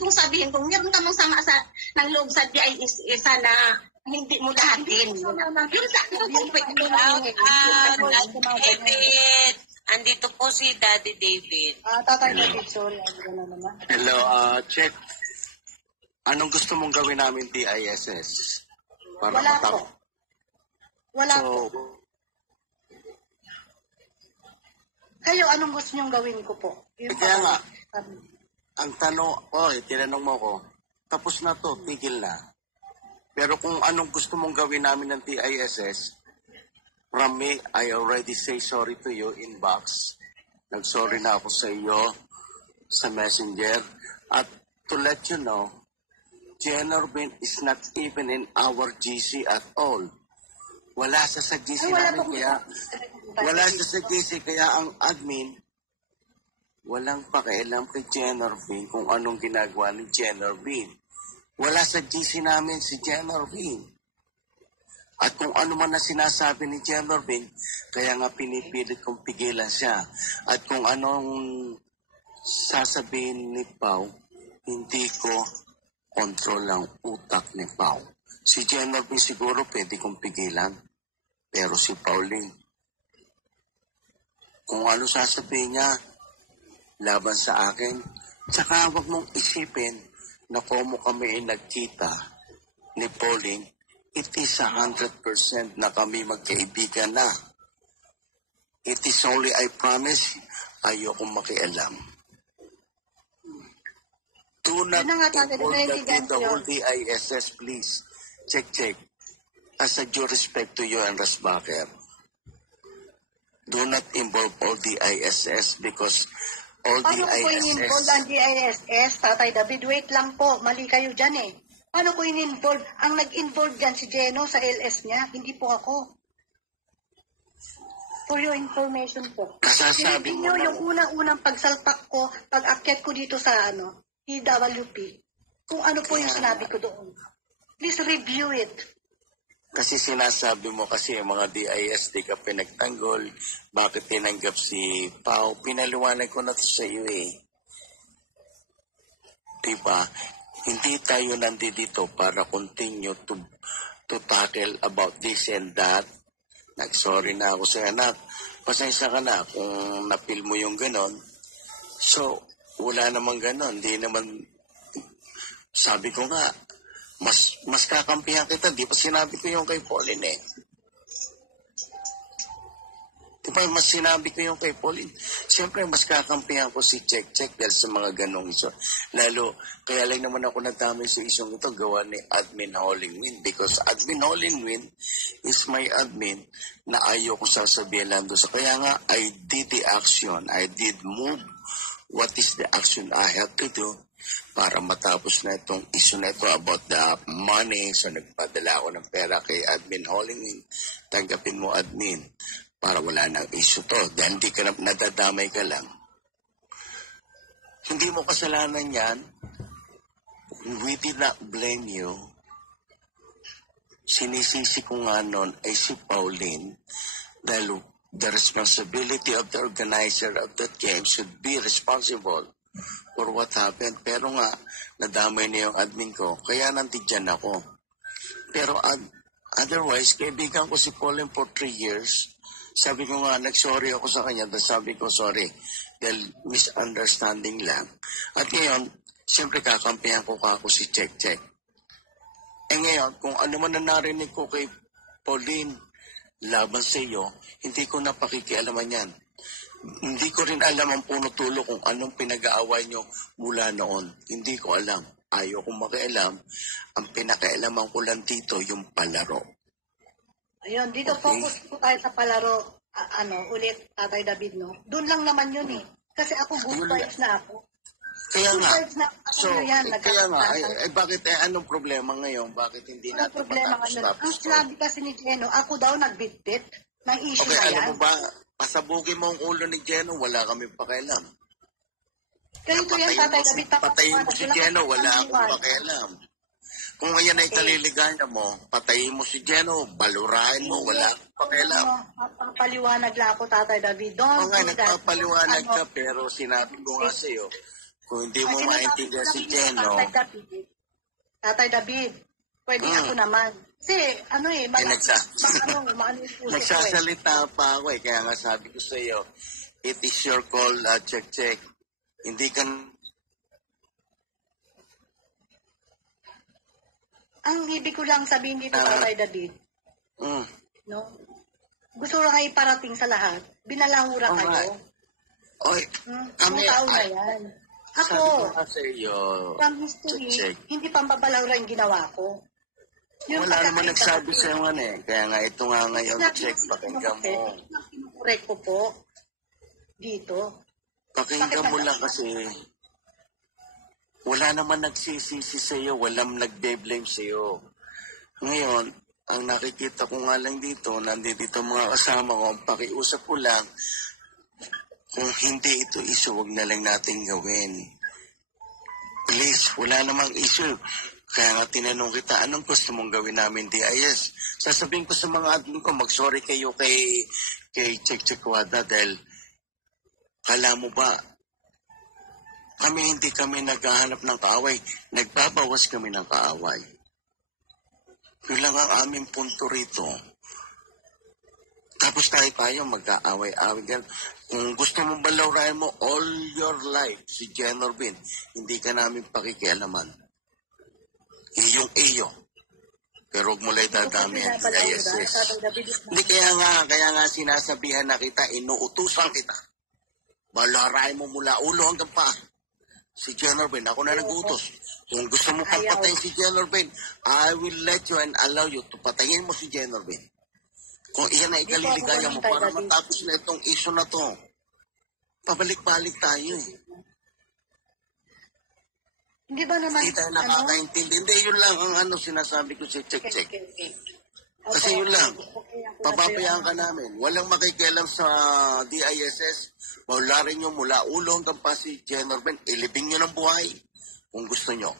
kong sabihin kung meron ka mong sama ng loob sa DIS, sana hindi mo lahatin. Yun sa David, andito po si Daddy David. Tatay David, sorry. Hello, check. Anong gusto mong gawin namin DISS? Wala po. Wala po. Kayo, anong gusto niyong gawin ko po? Kaya nga, ang tanong, tinanong mo ko, tapos na to, tigil na. Pero kung anong gusto mong gawin namin ng DISS, from me, I already say sorry to you in box. Nag-sorry na ako sa iyo sa messenger. At to let you know, Jenorvin is not even in our GC at all. Wala siya sa GC namin, kaya wala siya sa GC, kaya ang admin walang pakialam kay Jenorvin kung anong ginagawa ni Jenorvin. Wala sa GC namin si Jenorvin. At kung ano man na sinasabi ni Jenorvin, kaya nga pinipilit kong pigilan siya. At kung anong sasabihin ni Pao, hindi ko kontrol ang utak ni Pao. Si Jenorvin siguro pwede kong pigilan. Pero si Pauline, kung ano sasabihin niya, laban sa akin, tsaka huwag mong isipin na kung kami ay nagkita ni Pauline, it is 100% na kami magkaibigan na. It is only, I promise, ayokong makialam. Do not involve the whole DISS, please. Check. As a due respect to you and Rasbacher, do not involve all DISS because all Paano DISS... ko in-involve ang DISS, Tatay David? Wait lang po, mali kayo dyan eh. Paano ko in-involve? Ang nag-involve dyan si Jeno sa LS niya, hindi po ako. For your information po. Kasasabi mo yung unang-unang pagsalpak ko, pag-akyat ko dito sa EWP, kung ano po yung sinabi ko doon. Please review it. Kasi sinasabi mo kasi yung mga DIS di ka pinagtanggol, bakit tinanggap si Pao? Pinaliwanag ko na to sa iyo eh. Diba? Hindi tayo nandito para continue to tackle about this and that. Nag-sorry na ako sa anak. Pasensya ka na kung napil mo yung ganon. So, wala namang ganon. Di naman, sabi ko nga, mas kakampihan kita. Di pa sinabi ko yung kay Pauline eh. Di ba mas sinabi ko yung kay Pauline? Siyempre, mas kakampihan ko si Check dahil sa mga ganong iso. Lalo, kaya lang naman ako nagtamay sa isong ito gawa ni Admin Hollingwind because Admin Hollingwind is my admin na ayaw ko sasabihin lang doon. So, kaya nga, I did the action. I did move what is the action I have to do para matapos na itong issue na ito about the money. So, nagpadala ako ng pera kay Admin Hollingwind. Tanggapin mo, Admin, para wala nang issue to. Dahil hindi ka nadadamay ka lang. Hindi mo kasalanan yan. We did not blame you. Sinisisi ko nga nun ay si Pauline dahil the responsibility of the organizer of that game should be responsible for what happened. Pero nga, nadamay na yung admin ko. Kaya nandiyan ako. Pero otherwise, kaibigan ko si Pauline for 3 years. Sabi ko nga, nag-sorry ako sa kanya. Tapos sabi ko, sorry. Dahil misunderstanding lang. At ngayon, siyempre kakampihan ko ako si Check. Eh ngayon, kung ano man na narinig ko kay Pauline laban sa iyo, hindi ko na pakikialaman yan. Hindi ko rin alam ang puno-tulo kung anong pinag-aaway nyo mula noon. Hindi ko alam. Ayaw kong makialam. Ang pinakailaman ko lang dito, yung palaro. Ayun, dito okay. Focus po tayo sa palaro. Ulit, Tatay David, no? Doon lang naman yun eh. Kasi ako, good vibes na ako. Kaya nga, kaya nga, bakit, anong problema ngayon? Bakit hindi natin matapos? Ang sinabi kasi ni Jeno, ako daw nagbitbit ng issue na yan. Okay, alam mo ba, pasabugin mo ang ulo ni Jeno, wala kami pakialam. Ganito yan, Tatay David. Patayin mo si Jeno, wala akong pakialam. Kung ngayon ay kaliligaya mo, patayin mo si Jeno, balurahin mo, wala akong pakialam. Papaliwanag lang ako, Tatay David. Don't do that. Nagpapaliwanag ka, pero sinabi ko nga sa'yo, Kung hindi mo Kasi maintindihan si Jeno, Tatay David, pwede ako naman. Kasi, maano yung puso ko eh. nagsasalita pa ako kaya nga sabi ko sa iyo, it is your call, check. Hindi ka, Ang ibig ko lang sabihin dito, Tatay David, mm, no? Gusto ko lang kayo parating sa lahat. Binalahura kayo. oy, kami, Mga tao na yan. sabi Ako, ko nga sa iyo, from history, check. hindi pambabalahura yung ginawa ko. Yung Wala naman pagkakita nagsabi ko, sa iyo kaya nga ito nga ngayon, check, pakinggan mo. Kinukorek ko po dito. Pakinggan mo lang kasi wala naman nagsisisi sa iyo, walang nagbe-blame sa iyo. Ngayon, ang nakikita ko nga lang dito, nandito mga kasama ko, ang pakiusap ko lang, kung hindi ito issue, wag na lang natin gawin. Please, wala namang issue. Kaya nga tinanong kita, anong gusto mong gawin namin, DIS? Sasabihin ko sa mga admin ko, mag-sorry kayo kay Check Wada dahil kala mo ba, hindi kami naghahanap ng kaaway, nagbabawas kami ng kaaway. Yun lang ang aming punto rito. Tapos tayo mag-aaway-aaway. Kung gusto mo balawrayan mo all your life si Jenorvin, hindi ka namin pakikialaman. Iyong iyo. Pero huwag mo lang dadami ang ISS. Hindi, kaya nga sinasabihan na kita, inuutusan kita. Balawrayan mo mula ulo hanggang pa. Si Jenorvin, ako na nag-utos. Kung gusto mo pang patayin si Jenorvin, I will let you and allow you to patayin mo si Jenorvin. Kung iyan na ikaliligaya mo para matapos na itong issue na to, pabalik-balik tayo eh. Hindi ba naman, Hindi tayo nakakaintindi. Hindi, yun lang ang sinasabi ko si Check. Okay. Kasi yun lang, pababayaan ka namin. Walang makikialam sa DISS. Maularin nyo mula ulo hanggang pa si Jenorvin. Ilibing nyo ng buhay kung gusto nyo.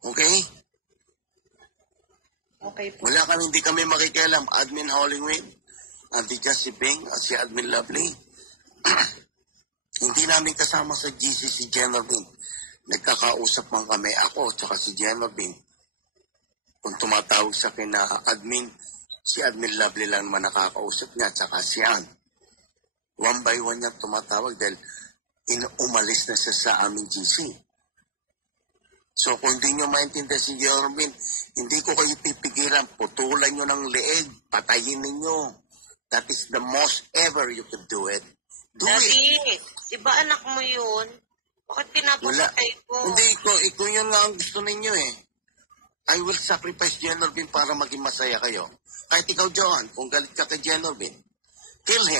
Okay? Okay po. Wala kami, hindi kami makikialam. Admin Hollingway, andiyan si Bing at si Admin Lovely. Hindi namin kasama sa GC si Jenorvin. Nagkakausap man kami, ako at si Jenorvin. Kung tumatawag sa akin na admin, si Admin Lovely lang naman nakakausap niya, tsaka si Ann. One by one niya tumatawag dahil umalis na siya sa aming GC. So kung hindi nyo maintindihan si Jenorvin, hindi ko kayo pipigilan, putulan nyo ng leeg, patayin ninyo. That is the most ever you can do it. Do Daddy, it. diba anak mo yun? Bakit pinapapatay ko? Hindi, ikaw yun nga ang gusto ninyo eh. I will sacrifice Jenorvin para maging masaya kayo. Kahit ikaw, Johan, kung galit ka kay Jenorvin, kill him.